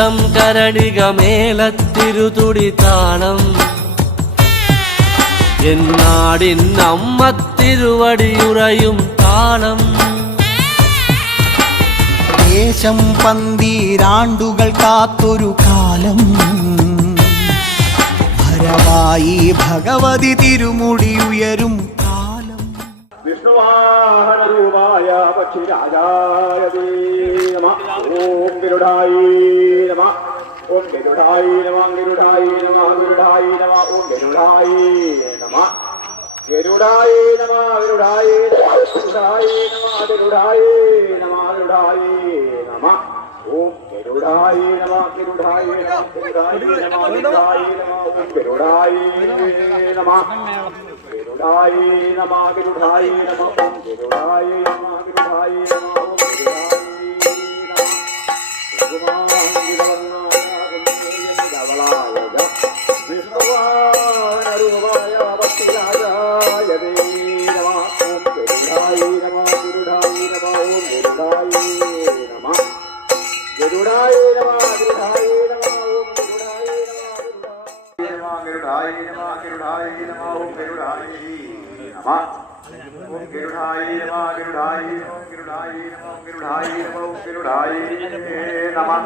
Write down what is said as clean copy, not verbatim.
കണ്ടം കരടിക മേളത്തിരുതുടി താളം എന്നാടിൻ അമ്മ തിരുവടിയുറയും താളം ദേശം പന്തീരാണ്ടുകൾ കാത്തൊരു കാലം ഭരവായി ഭഗവതി തിരുമുടി ഉയരും കാലം വിഷ്ണുവാഹനരൂപായ പക്ഷിരാജായ നമഃ ഓം ഗരുഡായി നമഃ ഓം ഗരുഡായി നമഃ ഗരുഡായി നമഃ ഗരുഡായി നമഃ ഓം ഗരുഡായി നമഃ ഗരുഡായി നമഃ ഗരുഡായി ഗരുഡായി നമഃ ഗരുഡായി നമഃ ഗരുഡായി നമഃ ഓം ഗരുഡായി നമഃ ഗരുഡായി നമഃ ഗരുഡായി നമഃ ഗരുഡായി നമഃ ഓം ഗരുഡായി നമഃ ഗരുഡായി നമഃ ഗരുഡായി നമഃ ഓം ഗരുഡായി നമഃ ഗരുഡായി നമഃ ഓം ഗരുഡായി വിഷ്ണുവാനരൂപായ ഭക്തിരാജായ നമഃ ഓം ഗരുഡായി നമഃ ഗരുഡായി നമഃ ഓം ഗരുഡായി നമഃ ഗരുഡായി നമഃ ഗരുഡായി നമഃ ഓം ഗരുഡായി നമഃ ഗരുഡായി നമഃ ഗരുഡായി നമഃ ഓം ഗരുഡായി നമഃ ഓം ഗരുഡായി നമഃ ഗരുഡായി ഓം ഗരുഡായി നമഃ ഗരുഡായി നമഃ ഓം ഗരുഡായി നമഃ